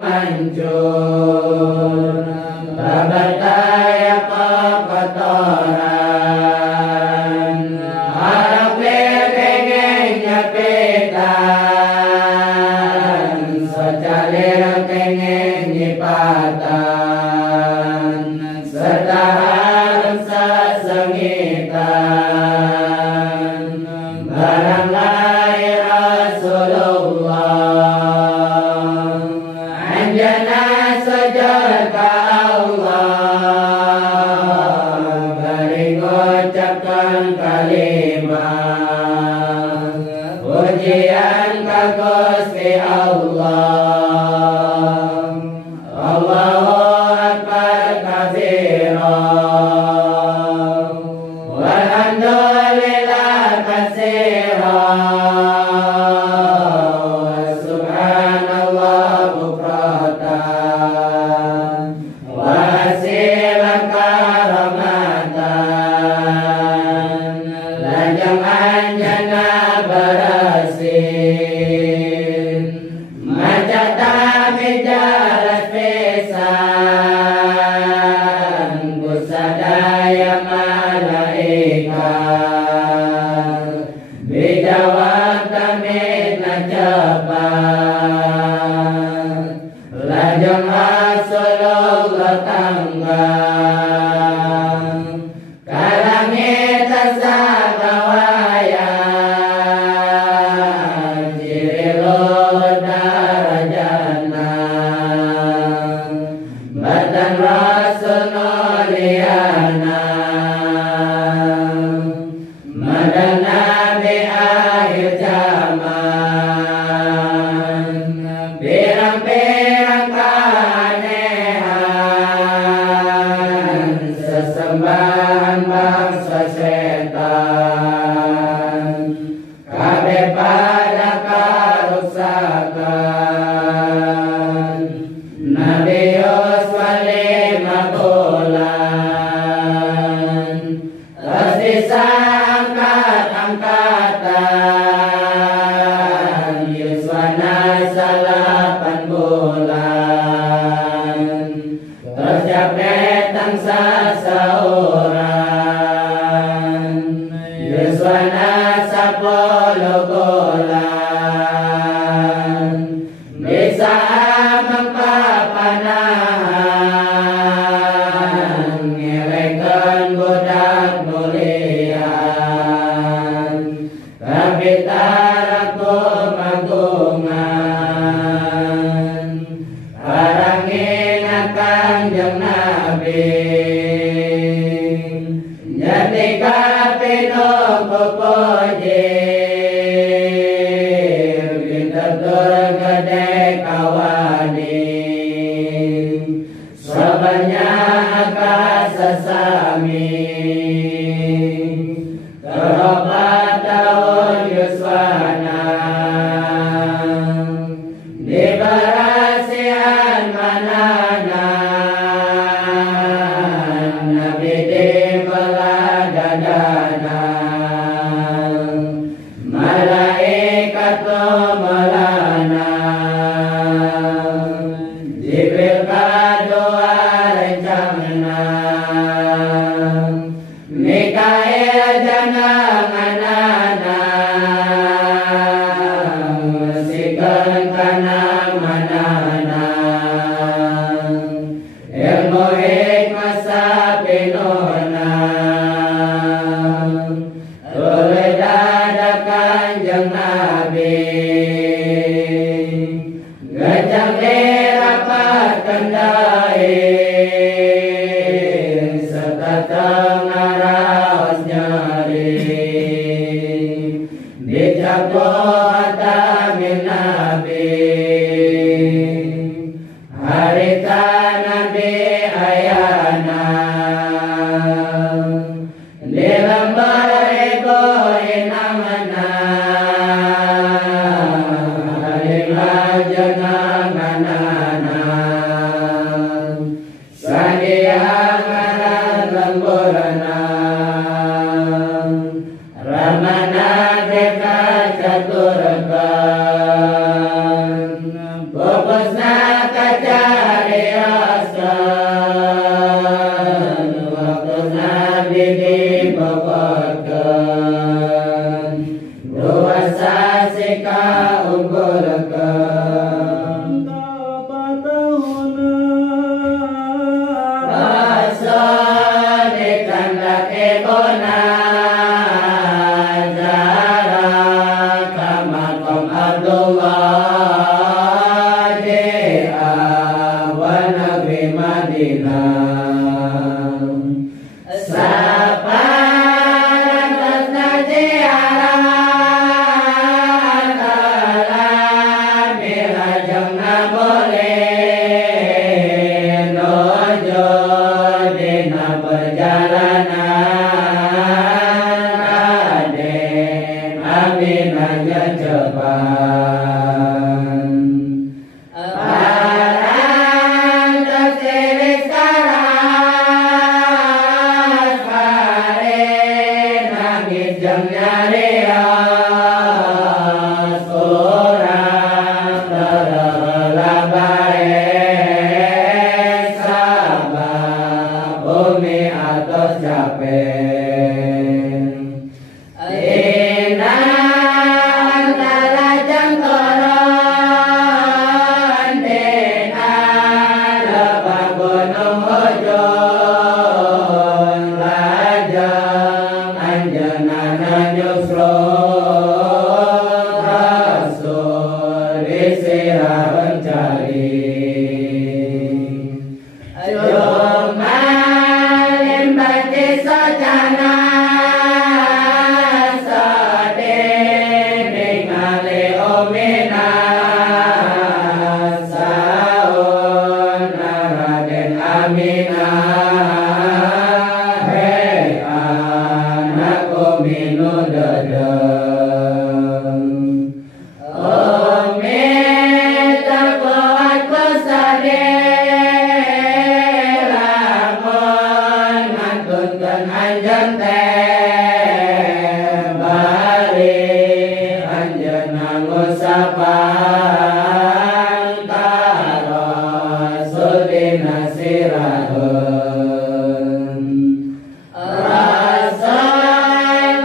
hancur, babaya kotoran, harap pengen nyepitan, secalir pengen nyipatan, serta harus sesengitan, barang lahir Rasulullah, anjana sujud ka Allah, bari ngucapkan kalimat pujian ka Gusti Allah. Allahu Akbar kabira, walhamdulillah katsira, subhanallah bukratan, wa asilan karamatan, lajang anjana barasin, maca tamid jalan pesan, busadaya malaikat, bijawab tamid na cepat, lajang Rasulullah tanggang, kalangit sa kawayan, jirilud darajana, batan Rasul nuliana, madan Nabi akhir zaman, pirang-pirang keanehan, sesembahan bangsa setan, kabeh pada karuksakan, Nabi Yusuf 5 bulan, terus disangkat-angkatan, Yuswana 8 bulan, terus japetan sasauran, Yuswana 10 bulan, bisa mengpapanahan, ngelengkan budak mulian, kapitaraku magungan, parangin Kanjeng Nabi, jadi kapinoku puji, pinter gede kawani, sebanyak kasasami, terobat tahun Yuswana, di barasian manana, Nabi di beladadana, malaikat melana, Jibril kadua rencana, Mikael janganana, sikan kana manana, ilmu hikmah sapinona, tulai dada Kanjeng Nabi, gajang dirapat kendai, serta tengah raos nyari, dijago tamin Nabi, harita Nabi ayana, di lembar ego inamana, harimah janganana, sandiangan lemburana, ramana deka caturkan, pupusna kacari rasan waktu Nabi dipokotkan dua sasi kaunggulkan rasan dikandak ekona jarak kamakom Abdullah di awal negeri Madinah saparan tasna ziarah dalam mirajang na boleh nojo dina perjalanan Raden Aminah Jajaban parang tersiris karas pare nangis jeng nyarias orang terbelah baik sabab bumi atas capek dina antara jang toron dina lebah gunung ojong lajang anjanana nyusro rasul disirah mencari Jumalim baca sojana sade ningali omina saun Raden Aminah hei anakku minu dadang Umi terkuat pesadih lamun ngantunkeun anjeun teh bari anjeunna ngusapan ka Rasul dina siraheun Rasul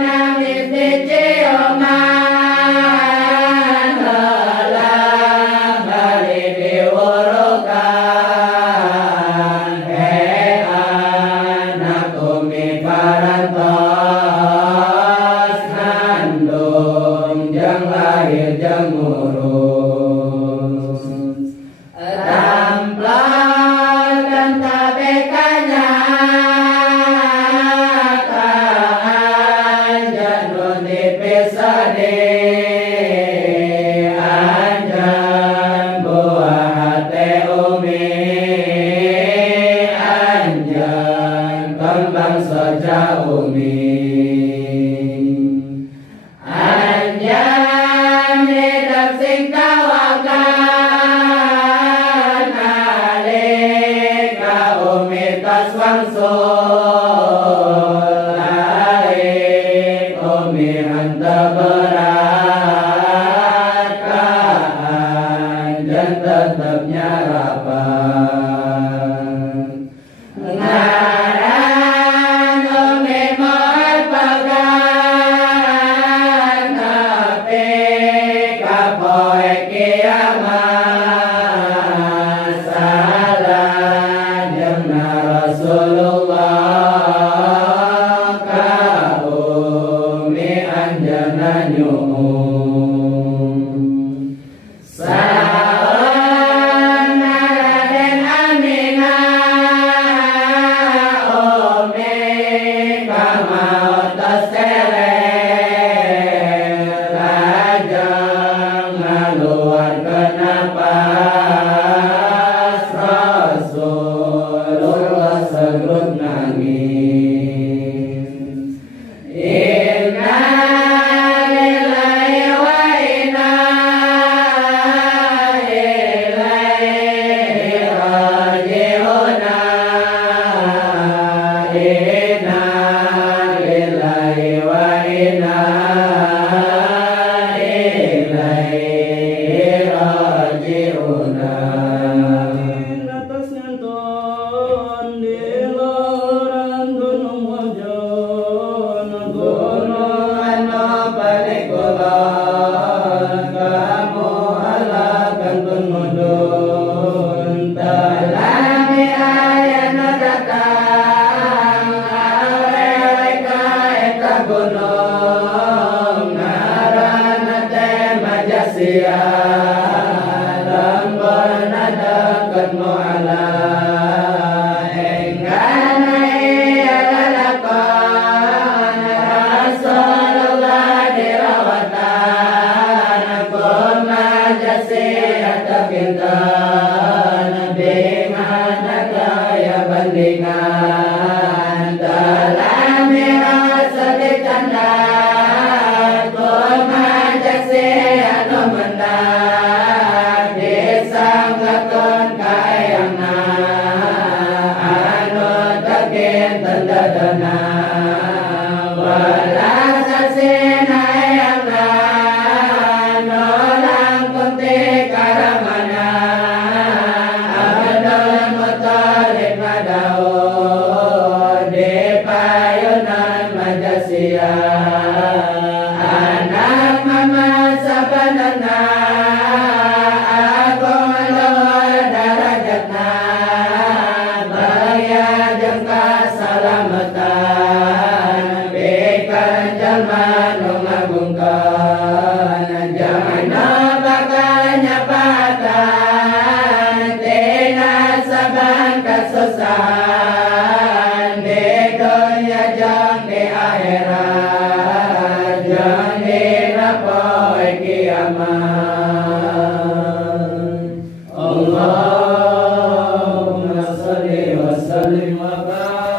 nangis diciuman lelah bari diwurukan hei anakku mi parantos nandung jeng lahir jeng ngurus tamplan dan tabekanya anjan dipisah di anjan buah hati umi anjan kembang soja umi anjan hidup sing tawakan nalika umi tas wangsul lain umi henteu berat ka anjan tetep nyarapan ngaran umi moal pegang tapi ka poe kiamat salah jeung Rasulullah ka umi anjeunna nyuhun saon Raden dekat mu'ala engkana iyalalakan Rasulullah dirawatan kumajasi atau kintan bimana kaya bandingan dalam rasa ditanda kumajasi atau menang disanggakan kayana anu takin tandadana wala sasina yana nolang kunti karamana adol mutalib madao di payunan majasya anak mama sabanana agung luhur darajatna bahaya jengka salamatan bikan jaman mengagungkan jangan bakanya patan tina saban kesusahan di dunia jang di akhirat jang di napoe kiamat Allahumma salli wa sallim wa barik